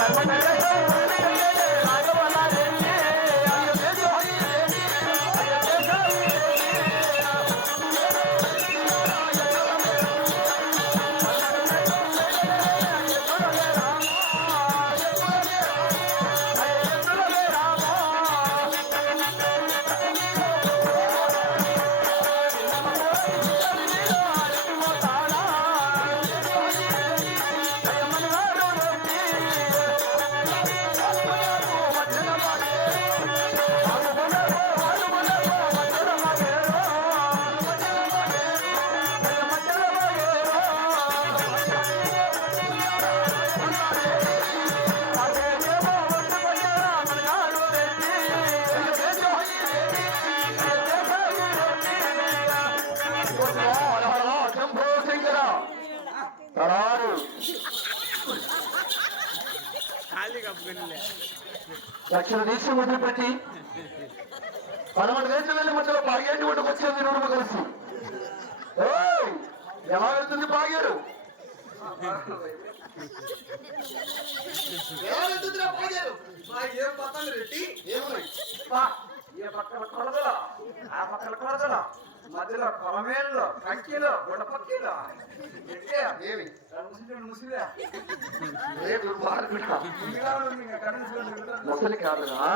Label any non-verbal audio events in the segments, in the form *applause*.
శంభో లక్షల దేశం వదిలిపెట్టి పదమూడు దేశం వెళ్ళి మధ్యలో ఒడ్డుకు వచ్చింది నడుము కలిసి! ఎలా వెళ్తుంది పోయారు మా ఏం రెడ్డి? కొలదల ఆ కొలదల మధ్యలో కొలమేళ్ళు కంకిలో గుడపక్కిలో. ఏమి? ముస్లిం కాదురా.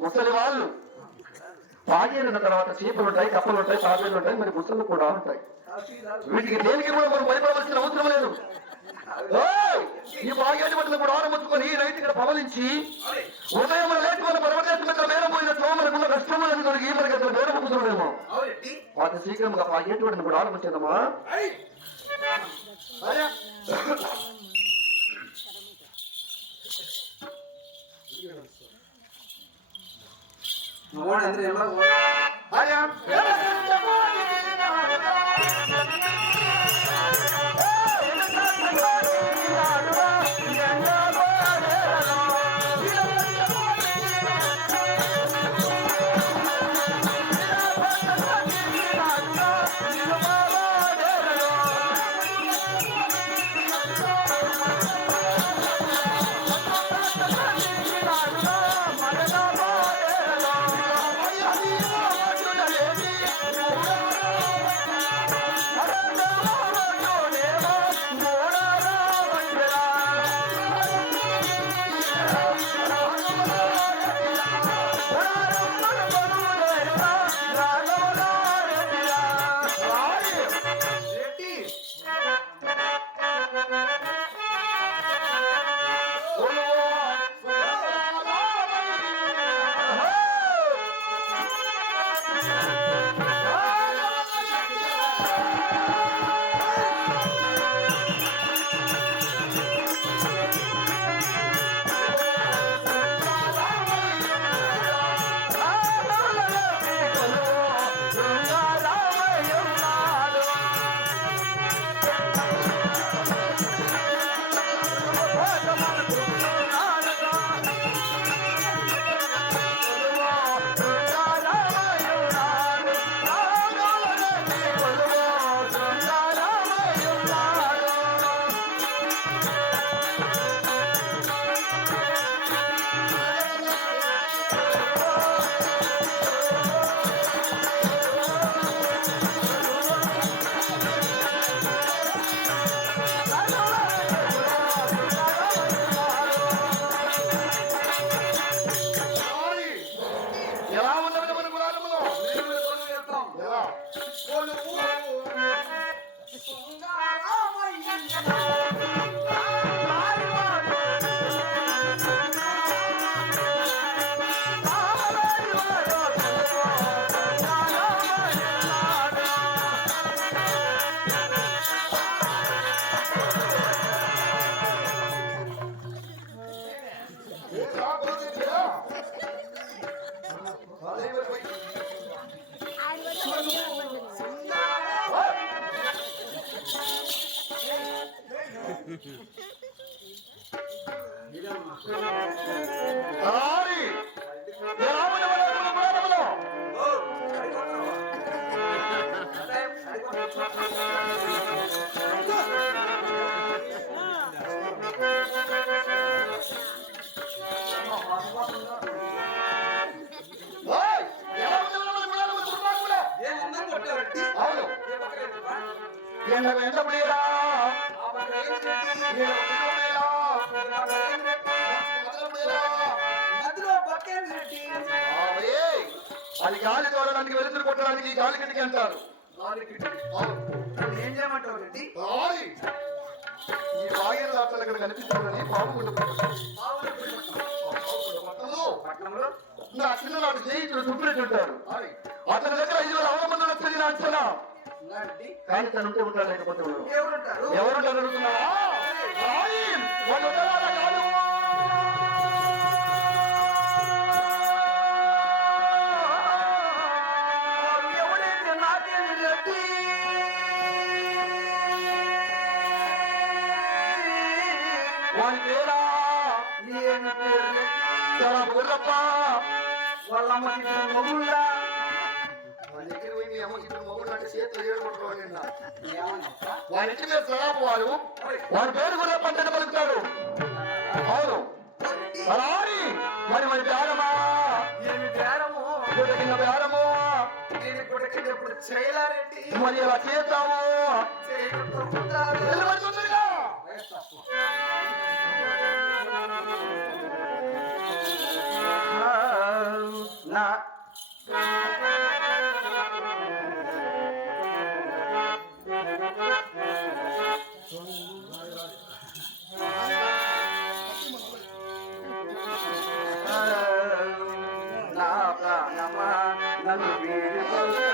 ముసలి వాళ్ళు. పాగేరిన తర్వాత చీపలు ఉంటాయి కప్పలు ఉంటాయి తాబేలు ఉంటాయి మరి ముసలు కూడా ఉంటాయి. వీటికి దేనికి కూడా మనం భయపడవలసిన అవసరం లేదు! ఈ బాగేటి బట్టలు కూడా ఆరంభించుకొని ఈ రైతు ఇక్కడ పవలించి ఉదయం మన లేటి మన పర్వదేశం మీద మేరం పోయినట్లు మనకున్న కష్టములను దొరికి మనకి అసలు మేరం కుదరలేమో అవునండి వాటి శీఘ్రంగా పాగేటి వాటిని కూడా ఆరంభించేదమ్మా ನೋಡಂದ್ರೆ ಎಲ್ಲ ఎండ అది గాలి తోడడానికి వెలుతురు కొట్టడానికి గాలి కిటికీ అంటారు. ఏం చేయమంటావు ఓయ్! ఈ వాగిన దాంట్లో ఇక్కడ కనిపిస్తుందని. పట్టణంలో నా చిన్ననాడు స్నేహితుడు సుప్రీత్ ఉంటాడు అతని దగ్గర ఐదు వేల అవమంది వచ్చింది నా అంచనా. కానీ తను ఉంటే ఉంటాడు లేకపోతే ఉండడు ఎవరుంటారు ఎవరుంటారు అడుగుతున్నావా రాయి! వాళ్ళు ఉంటారా కాదు? చేతులు. ఏమన్నా వాని ఇంటి మీద సరాపు వారు వాని పేరు కూడా పంటను పలుకుతాడు. అవును. అలాని మరి మరి బేరమా? ఏమి బేరము? కింద బేరము? మరి ఎలా చేద్దాము? నన్ను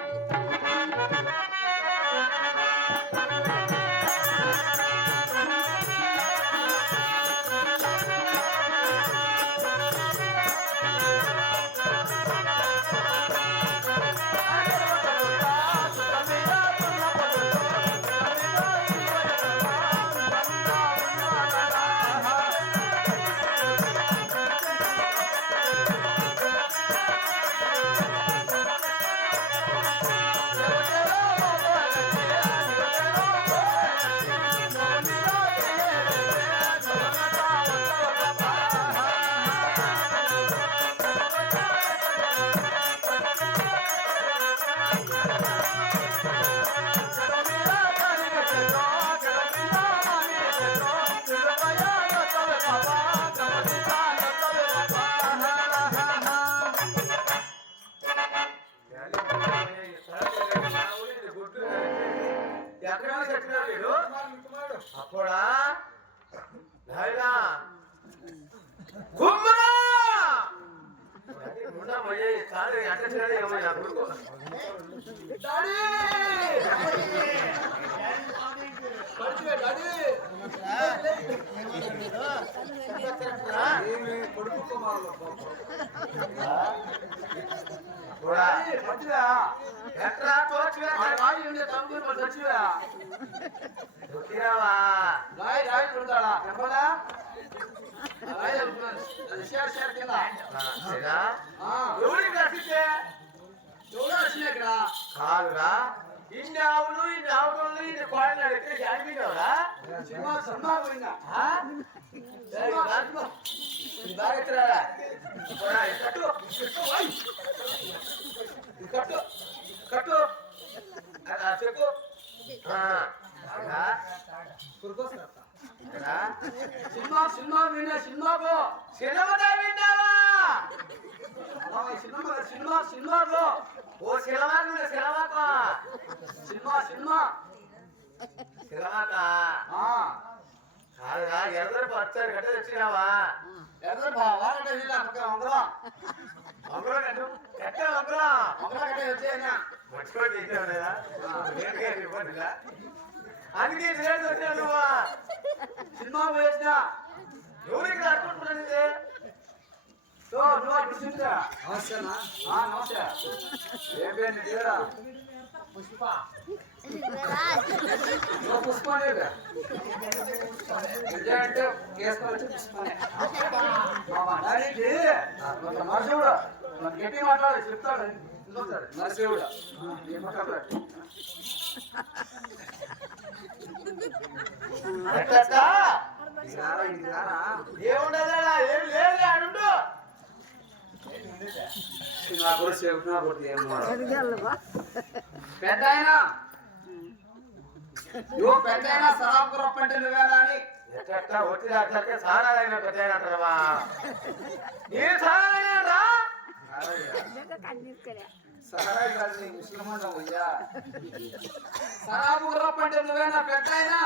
ఎవరికి రక్షించే ఎవడో వచ్చిన ఇక్కడ కాదురా. ఇన్ని ఆవులు ఇన్ని ఆవులు ఇన్ని కోడలు అడిగితే జాయిపోయినావురా సినిమా సినిమా కట్టు కట్టు చెప్పు. Cinema cinema. పోయినా సినిమా పో సినిమా. విన్నావా సినిమా. సినిమా సినిమాలో ఓ సినిమాకు? సినిమాకు సినిమా సినిమా సినిమాక ఆ కాదురా ఎర్ర పచ్చడి గట్ట తెచ్చినావా ఎర్ర బావా అంటే వీళ్ళ పక్క అందరం అందులో కట్టు కట్ట అందులో అందరం కట్టే వచ్చేయనా మర్చిపోయి చేసావు లేదా నేరుగా ఇవ్వదుగా అందుకే రేటు వచ్చావు నువ్వు సినిమా పోయేసినా ఎవరు ఇక్కడ అనుకుంటున్నది సో నువ్వు అక్కడ చూసా నమస్తేనా ఆ నమస్తే ఏం పేరు నీ పేరా పుష్ప నువ్వు పుష్పనే విజయ అంటే కేసుకొచ్చి పుష్పనే నరసింహుడు. నన్ను గట్టి మాట్లాడు చెప్తాడు. నరసింహుడు. ఏముండదా ఏం లేదు అడుండు. నా కొద్ది ఏం పెద్ద నువ్వు పెద్ద అయినా సరాబ్ రప్పంటే నువ్వేనా అని? ఎట్లా వచ్చి అట్లకే సారా అయిన పెద్ద అంటారమ్మా నేను సారా అయినా సరాయి కాదు నీ ముస్లిం అయ్యా. సరాబు రప్పంటే నువ్వేనా పెద్ద అయినా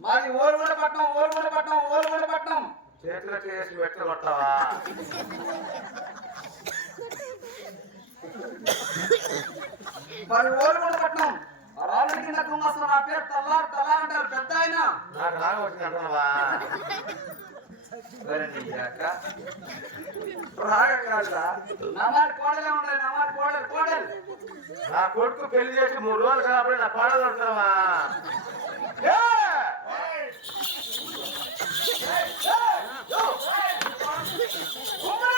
మాది ఓరుగుడ పట్నం ఓరుగుడ పట్నం ఓరుగుడ పట్నం చేతిలో చేసి పెట్టు కొట్టావా మరి ఓరుగుడ పట్నం రాళ్ళ కింద కుమ్మస్తా నా పేరు తల్లారు తల్లారు అంటారు పెద్ద అయినా నాకు రాగా వచ్చింది అంటున్నావా రాగం కాదురా నమాజ్ కోడలే ఉండాలి నమాజ్ కోడలు కోడలు నా కొడుకు పెళ్ళి చేసి మూడు రోజులు కాబట్టి నా పాడలు అంటున్నావా ఇద్దరు తెచ్చుకున్నారు మూడు రూపాయలు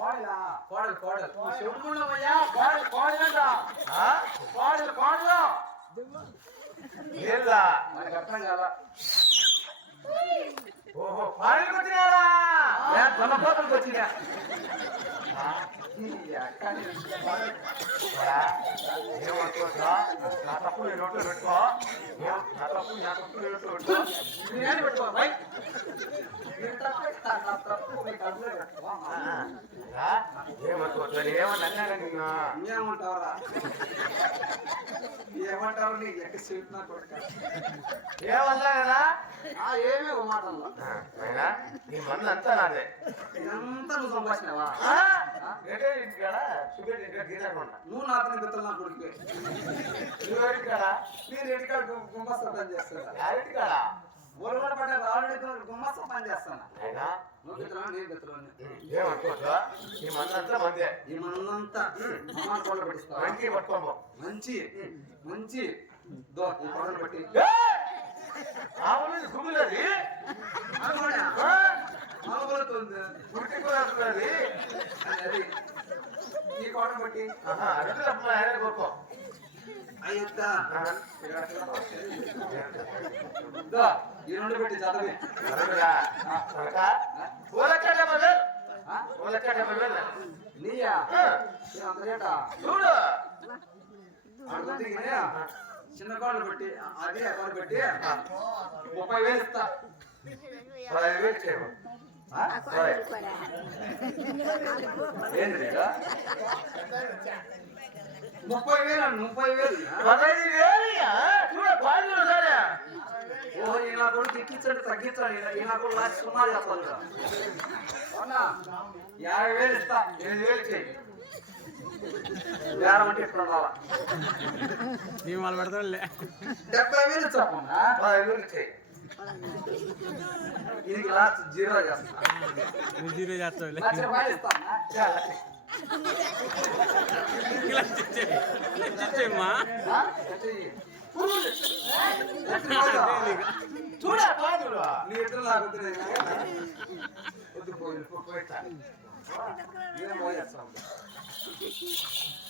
కోడలా కోడలు కోడలు చెప్పుకున్నామయ్యా కోడలు కోడలంట ఆ? కోడలు కోడలు ఏందా? మనకు అర్థం కాదా ఓహో పాడికి వచ్చినాడా నేను తలపోతలకు వచ్చినా ఏమనుకోవచ్చా నా తప్పు నేను నోట్లో పెట్టుకో ఏం- నా తప్పు నా తప్పు నేను నోట్లో పెట్టుకో నేను పెట్టుకో నా ఏమంటావరా? ఏమంటారు నీకు లెక్క చెప్తున్నా కొడుక? ఏమన్నా కదా? ఏమీ ఒక మాట నీ మంది అంతా నాదే. ఇదంతా నువ్వు గీతకుండా నువ్వు నాతో బిత్తలు నా కొడుకే. నువ్వు ఇంటికాడ నేను ఇంటికాడ గుమ్మస్తా పని చేస్తాను. యారింటికాడ ఊరుగడ పడ్డ రాళ్ళ గుమ్మస్తా పని చేస్తాను. నువ్వు బిత్తలు నేను బిత్తలు ఏమనుకోవచ్చా మందే ఈ మన్నంతా అమ్మ కోళ్ళ పట్టిస్తా మంచి పట్టుకోబో మంచి మంచి దో ఈ కోడలు పట్టి ఆవులు గుమ్ములది మామూలుతుంది గుర్తి కూడా వస్తున్నది అది ఈ కోడలు పట్టి అడుగు తప్ప ఆయన అయ్యొద్దా దో ఈ రెండు పెట్టి చదివి ఆ? నీయా? ఆ, ఇది అంత రేటా చూడు చిన్న కోడలు పెట్టి అదే కోడలు పెట్టి ముప్పై వేలు ఇస్తా. పదహైదు వేలు చేయము? ఆ? ముప్పై వేలు అన్న, ముప్పై వేలు. పదహైదు వేలు చూడ పాలు సరే ఓ ఈ నా కొడుకు ఎక్కించండి తగ్గించాలి ఈ నా కొడుకు లాస్ట్ సుమారు చెప్పాలి యాభై వేలు ఇస్తా ఎనిమిది వేలు చేయి బేరం అంటే ఎక్కడ ఉండాలా? నేను వాళ్ళు పెడతానులే డెబ్బై వేలు చెప్పన్నా పదహైదు వేలు ఇచ్చేయి. ఇది లాస్ట్ జీరో చేస్తా. జీరో చేస్తావులే. ఇచ్చేమ్మా. చూడ బాధలు నీ ఇద్దరు కానీ. వద్దు పోయి పోయేస్తాను *laughs*